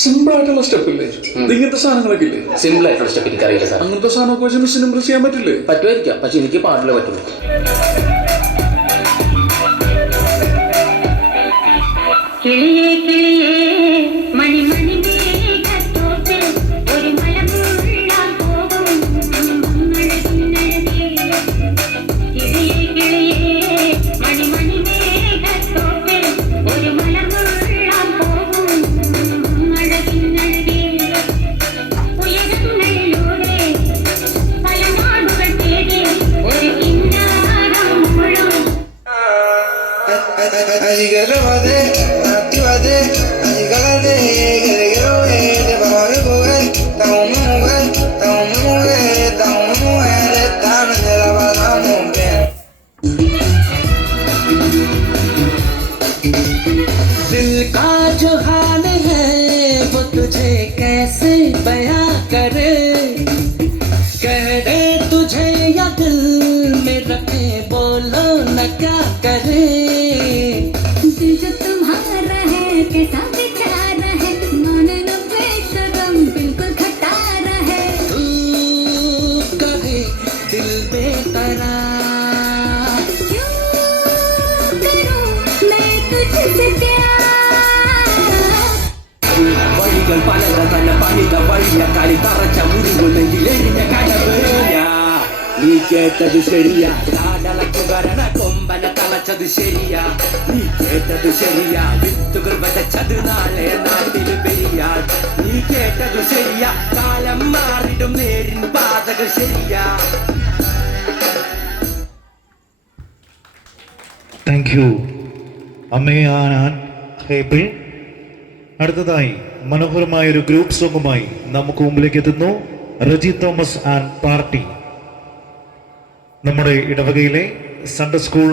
Simple ആയിട്ടുള്ള step ഇല്ലേ? ഇങ്ങനത്തെ സാധനങ്ങളൊക്കെ ഇല്ലേ? സിമ്പിൾ ആയിട്ടുള്ള സ്റ്റെപ്പ് എനിക്കറിയില്ല സാർ. അങ്ങനത്തെ സാധനമൊക്കെ വെച്ച് മിസ്സിന് ഇംപ്രസ് ചെയ്യാൻ പറ്റില്ലേ? പറ്റുമായിരിക്കാം, പക്ഷെ എനിക്ക് പാടില്ല പറ്റുള്ളൂ. കിളിയേ കിളിയേ മണി മണി दिल का जो हाल है वो तुझे कैसे बयां करे, कह दे तुझे या दिल में रखे बोलो न क्या करे। दिल जो तुम्हारा है कैसा बेचारा है, मानो बेशरम बिल्कुल खटारा है। तू करे दिल बेकरार, क्यों करूं मैं तुझसे प्यार। വഴികൾ പലത തന്നെ പണിത വഴിയ കളി തറച്ച മുറികൾ നെഞ്ചിലെരിഞ്ഞ കടവഴിയ. നീ കേട്ടത് ശരിയാ, കാടളക്കുകരണ കൊമ്പന തളച്ചത് ശരിയാ. നീ കേട്ടത് ശരിയാ, വിത്തുകൾ വതച്ചത് നാളെ നാട്ടിൽ പെരിയാൾ. നീ കേട്ടത് ശരിയാ, കാലം മാറിടും നേരിൻ പാതകൾ ശരിയാ. താങ്ക് യു അമ്മയാൻ ഹേബിൾ. അടുത്തതായി മനോഹരമായ ഒരു ഗ്രൂപ്പ് സോങ്ങുമായി നമുക്ക് മുമ്പിലേക്ക് എത്തുന്നു റജി തോമസ് ആൻഡ് പാർട്ടി. നമ്മുടെ ഇടവകയിലെ സൺഡേ സ്കൂൾ